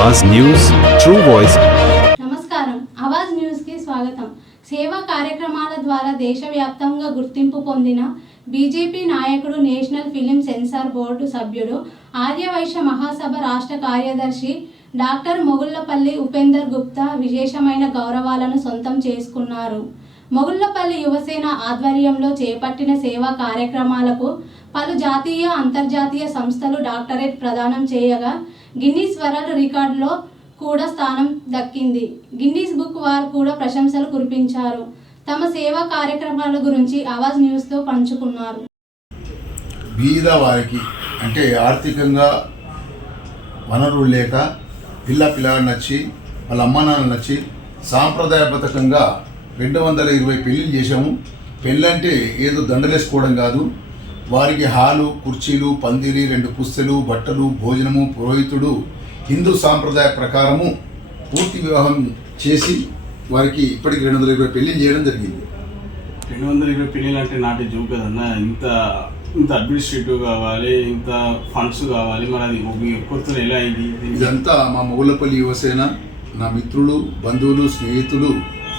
आवाज news true voice. నమస్కారం Awaaz news కి స్వాగతం। సేవా కార్యక్రమాల ద్వారా దేశవ్యాప్తంగా గుర్తింపు పొందిన బీజేపీ నాయకుడు, నేషనల్ ఫిలిం సెన్సార్ బోర్డు సభ్యుడు, ఆర్యవైశ్య మహాసభ రాష్ట్ర కార్యదర్శి డాక్టర్ మొగుళ్లపల్లి ఉపేందర్ గుప్తా విశేషమైన గౌరవాలను సొంతం చేసుకున్నారు। మొగుళ్లపల్లి యువసేన ఆధ్వర్యంలో చేపట్టిన సేవా కార్యక్రమాలకు పలు జాతీయ అంతర్జాతీయ సంస్థలు డాక్టరేట్ ప్రదానం చేయగా గిన్నీస్ వరల్డ్ రికార్డులో కూడా స్థానం దక్కింది। గిన్నీస్ బుక్ వారు కూడా ప్రశంసలు కురిపించారు। తమ సేవా కార్యక్రమాల గురించి ఆవాజ్ న్యూస్తో పంచుకున్నారు। బీద వారికి అంటే ఆర్థికంగా వనరులు లేక పిల్లలు నచ్చి వాళ్ళ అమ్మ నాన్న నచ్చి సాంప్రదాయబద్ధకంగా 220 పెళ్ళిళ్ళు చేశాము। పెళ్ళంటే ఏదో దండలేసుకోవడం కాదు, వారికి హాలు, కుర్చీలు, పందిరి, 2 పుస్తలు, బట్టలు, భోజనము, పురోహితుడు, హిందూ సాంప్రదాయ ప్రకారము పూర్తి వివాహం చేసి వారికి ఇప్పటికి 220 పెళ్ళిళ్ళు చేయడం జరిగింది। 220 పెళ్ళిళ్ళు అంటే నాటి జోక్ కదన్నా, ఇంత అడ్మినిస్ట్రేటివ్ కావాలి, ఇంత ఫండ్స్ కావాలి, మరి అది మీ కొత్తలు ఎలా అయింది? ఇదంతా మా మొగుళ్లపల్లి యువసేన, నా మిత్రులు, బంధువులు, స్నేహితులు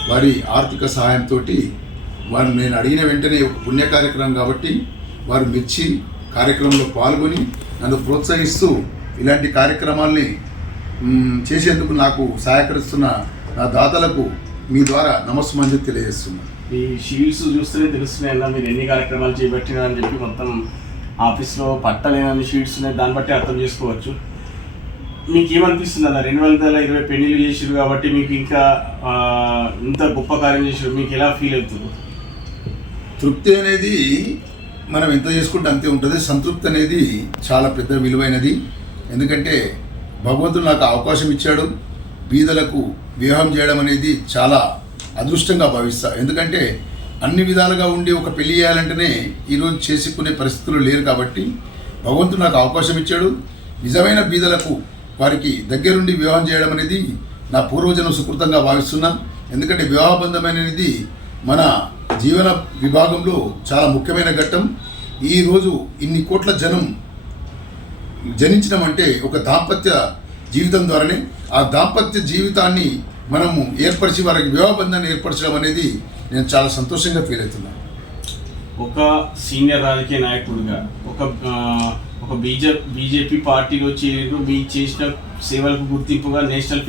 వారి ఆర్థిక సహాయంతో వారు నేను అడిగిన వెంటనే ఒక పుణ్య కార్యక్రమం కాబట్టి వారు మెచ్చి కార్యక్రమంలో పాల్గొని నన్ను ప్రోత్సహిస్తూ ఇలాంటి కార్యక్రమాల్ని చేసేందుకు నాకు సహకరిస్తున్న నా దాతలకు మీ ద్వారా నమస్సుమంజి తెలియజేస్తున్నాను। మీ షీల్డ్స్ చూస్తేనే తెలుస్తున్నాయి అన్న మీరు ఎన్ని కార్యక్రమాలు చేపట్టినా అని చెప్పి, మొత్తం ఆఫీస్లో పట్టలేనన్ని షీట్స్ ఉన్నాయి, దాన్ని బట్టి అర్థం చేసుకోవచ్చు। మీకు ఏమనిపిస్తుంది అన్న, 220 పెళ్ళిళ్ళు చేసారు కాబట్టి మీకు ఇంకా ఇంత గొప్ప కార్యం చేసారు, మీకు ఎలా ఫీల్ అవుతుంది? తృప్తి అనేది మనం ఎంత చేసుకుంటే అంతే ఉంటుంది, సంతృప్తి అనేది చాలా పెద్ద విలువైనది। ఎందుకంటే భగవంతుడు నాకు అవకాశం ఇచ్చాడు, బీదలకు వివాహం చేయడం అనేది చాలా అదృష్టంగా భావిస్తా। ఎందుకంటే అన్ని విధాలుగా ఉండి ఒక పెళ్లి చేయాలంటేనే ఈరోజు చేసుకునే పరిస్థితులు లేరు కాబట్టి భగవంతుడు నాకు అవకాశం ఇచ్చాడు। నిజమైన బీదలకు వారికి దగ్గరుండి వివాహం చేయడం అనేది నా పూర్వజన్మ సుకృతంగా భావిస్తున్నా। ఎందుకంటే వివాహ బంధం అనేది మన జీవన విభాగంలో చాలా ముఖ్యమైన ఘట్టం। ఈరోజు ఇన్ని కోట్ల జనం జనించడం అంటే ఒక దాంపత్య జీవితం ద్వారానే ఆ దాంపత్య జీవితాన్ని మనము ఏర్పరిచి వారికి వివాహ బంధాన్ని ఏర్పరచడం అనేది నేను చాలా సంతోషంగా ఫీల్ అవుతున్నాను। ఒక సీనియర్ రాజకీయ నాయకుడిగా ఒక బీజేపీ పార్టీలో చేరు, మీ చేసిన సేవలకు గుర్తింపుగా నేషనల్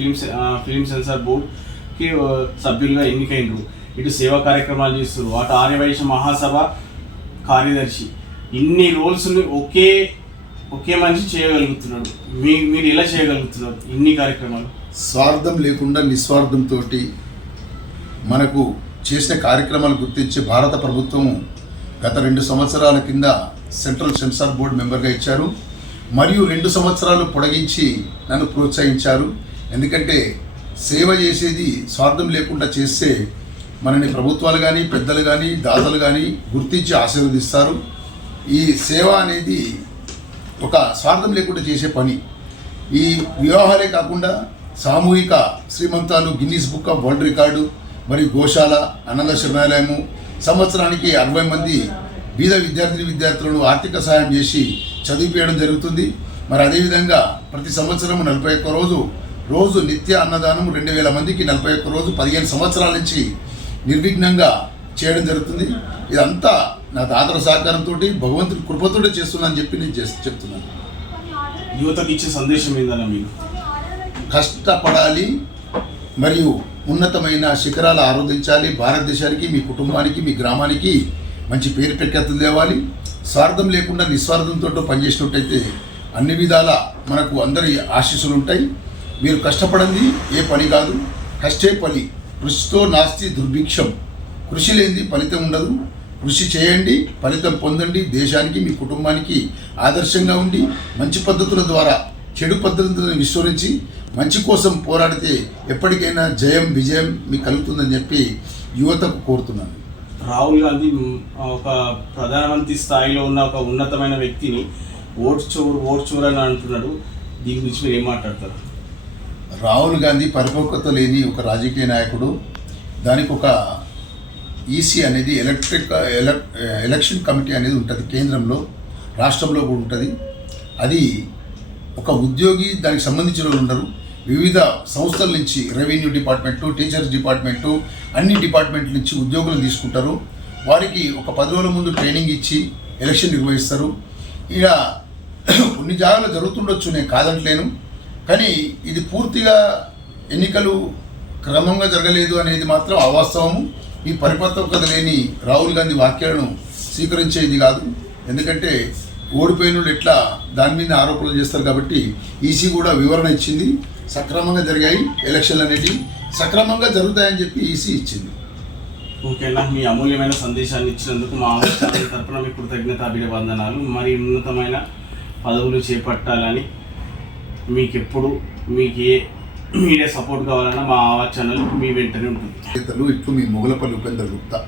ఫిలిం సెన్సార్ బోర్డుకి సభ్యులుగా ఎన్నికైనరు, ఇటు సేవా కార్యక్రమాలు చేస్తారు, అటు ఆర్యవైశ్య మహాసభ కార్యదర్శి, ఇన్ని రోల్స్ని ఒకే మనిషి చేయగలుగుతున్నాడు, మీరు ఎలా చేయగలుగుతున్నారు ఇన్ని కార్యక్రమాలు? స్వార్థం లేకుండా నిస్వార్థంతో మనకు చేసిన కార్యక్రమాలు గుర్తించి భారత ప్రభుత్వం గత 2 సంవత్సరాల కింద సెంట్రల్ సెన్సార్ బోర్డు మెంబర్గా ఇచ్చారు, మరియు 2 సంవత్సరాలు పొడిగించి నన్ను ప్రోత్సహించారు। ఎందుకంటే సేవ చేసేది స్వార్థం లేకుండా చేస్తే మనని ప్రభుత్వాలు కానీ, పెద్దలు కానీ, దాతలు కానీ గుర్తించి ఆశీర్వదిస్తారు। ఈ సేవ అనేది ఒక స్వార్థం లేకుండా చేసే పని। ఈ వివాహాలే కాకుండా సామూహిక శ్రీమంతాలు, Guinness book of world record, మరియు గోశాల, అనాథ శరణాలయము, సంవత్సరానికి 60 మంది బీద విద్యార్థులను ఆర్థిక సహాయం చేసి చదివించడం జరుగుతుంది। మరి అదేవిధంగా ప్రతి సంవత్సరం 41 రోజు నిత్య అన్నదానం 2000 మందికి 41 రోజు 15 సంవత్సరాల నుంచి నిర్విఘ్నంగా చేయడం జరుగుతుంది। ఇదంతా నా దాతల సహకారంతో భగవంతుడి కృపతోటే చేస్తున్నానని చెప్పి నేను చెప్తున్నాను। యువతకు ఇచ్చే సందేశం ఏందన్నా? మీరు కష్టపడాలి మరియు ఉన్నతమైన శిఖరాలు ఆరోధించాలి, భారతదేశానికి, మీ కుటుంబానికి, మీ గ్రామానికి మంచి పేరు ప్రఖ్యాతులు తేవాలి। స్వార్థం లేకుండా నిస్వార్థంతో పనిచేసినట్టయితే అన్ని విధాల మనకు అందరి ఆశీస్సులు ఉంటాయి। మీరు కష్టపడండి ఏ పని కాదు, కష్టే పని, కృషితో నాస్తి దుర్భిక్షం, కృషి లేనిది ఫలితం ఉండదు। కృషి చేయండి, ఫలితం పొందండి, దేశానికి, మీ కుటుంబానికి ఆదర్శంగా ఉండి మంచి పద్ధతుల ద్వారా చెడు పద్ధతులను విస్మరించి మంచి కోసం పోరాడితే ఎప్పటికైనా జయం విజయం మీకు కలుగుతుందని చెప్పి యువతకు కోరుతున్నాను। రాహుల్ గాంధీ ఒక ప్రధానమంత్రి స్థాయిలో ఉన్న ఒక ఉన్నతమైన వ్యక్తిని ఓట్ చోర్ అని అంటున్నాడు, దీని గురించి మీరు ఏం మాట్లాడతారు? రాహుల్ గాంధీ పరిపక్వత లేని ఒక రాజకీయ నాయకుడు। దానికి ఒక ఈసీ అనేది ఎలక్షన్ కమిటీ అనేది ఉంటుంది, కేంద్రంలో రాష్ట్రంలో కూడా ఉంటుంది। అది ఒక ఉద్యోగి దానికి సంబంధించిన వాళ్ళు ఉండరు, వివిధ సంస్థల నుంచి రెవెన్యూ డిపార్ట్మెంటు, టీచర్స్ డిపార్ట్మెంటు, అన్ని డిపార్ట్మెంట్ల నుంచి ఉద్యోగులను తీసుకుంటారు. వారికి ఒక 10 రోజుల ముందు ట్రైనింగ్ ఇచ్చి ఎలక్షన్ నిర్వహిస్తారు. ఇక కొన్ని జాగాలో జరుగుతుండొచ్చు, నేను కాదంటలేను, కానీ ఇది పూర్తిగా ఎన్నికలు క్రమంగా జరగలేదు అనేది మాత్రం అవాస్తవము. ఈ పరిపక్వత లేని రాహుల్ గాంధీ వ్యాఖ్యలను స్వీకరించేది కాదు. ఎందుకంటే ఓడిపోయిన ఎట్లా దాని మీద ఆరోపణలు చేస్తారు కాబట్టి ఈసీ కూడా వివరణ ఇచ్చింది. సక్రమంగా జరిగాయి ఎలక్షన్లు అనేటివి, సక్రమంగా జరుగుతాయని చెప్పి ఈసీ ఇచ్చింది. ఓకేనా, మీ అమూల్యమైన సందేశాన్ని ఇచ్చినందుకు మా ఛానల్ తరపున మీకు కృతజ్ఞతాభివందనాలు. మరి ఉన్నతమైన పదవులు చేపట్టాలని మీకు ఏ మీడియా సపోర్ట్ కావాలన్నా మా ఛానల్ మీ వెంటనే ఉంటుంది. ఇట్లు మీ మొగలపల్లి ఉపేంద్ర గుప్తా.